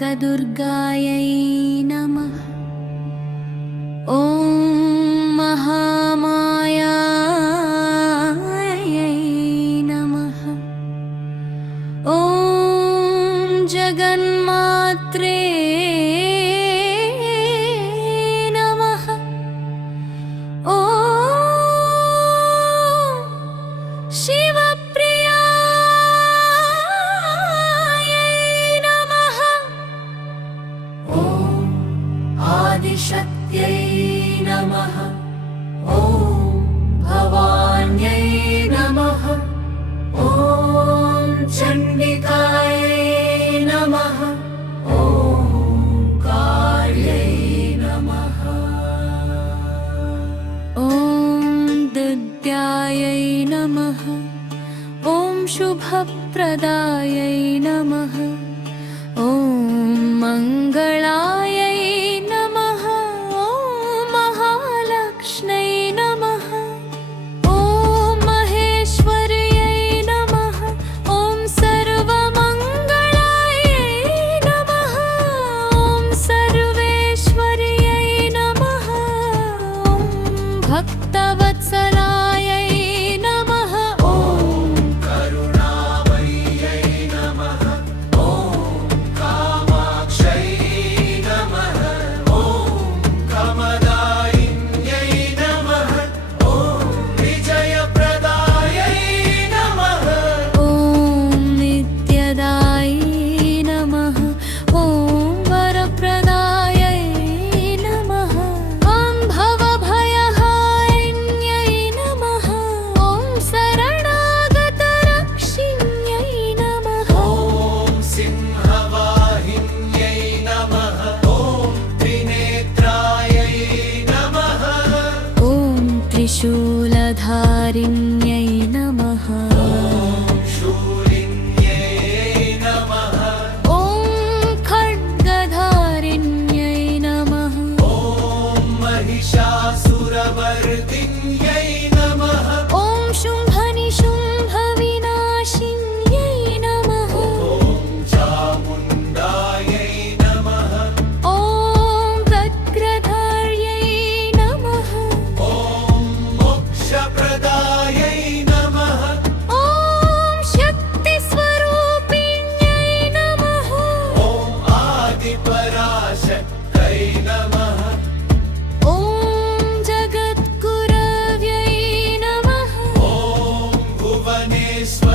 कनकदुर्गायै नमः। ॐ महामायायै नमः। ॐ जगन्मात्रे नमः। ॐ शिवप्रियायै नमः। ॐ आदिशक्त्यै नमः। ॐ भवान्यै नमः। ॐ चण्डिकायै नमः। ॐ काल्यै नमः। ॐ दद्यायै नमः। ॐ शुभप्रदायै नमः। ॐ मङ्गलायै नमः। ॐ महालक्ष्म्यै नमः। ॐ महेश्वर्यै नमः। ॐ सर्वमङ्गलायै नमः। ॐ सर्वेश्वर्यै नमः। ॐ भक्तवत्सलायै नमः। ॐ करुणामय्यै नमः। ॐ कामाक्षै नमः। ॐ कमलायिन्यै नमः। ॐ विजयप्रदायै नमः। ॐ नित्यदायै नमः। ॐ वरप्रदायै नमः। ॐ भवभयहारिण्यै नमः। ॐ शरणागतरक्षिण्यै नमः। ॐ सिंहवाहिन्यै नमः। ॐ त्रिनेत्रायै नमः। ॐ त्रिशूलधारिण्यै नमः। शूलिन्यै नमः। ॐ खड्गधारिण्यै नमः। ॐ महिषासुरमर्दिन्यै नमः। ॐ शुम्भनिशुम्भविनाशिन्यै नमः। ॐ चामुण्डायै नमः। ॐ वक्रधार्यै नमः। ॐ मोक्षप्रदायै नमः। ॐ शक्तिस्वरूपिण्यै नमः। ॐ आदिपराशक्त्यै नमः। ॐ जगद्गुरव्यै नमः। ॐ भुवनेश्वर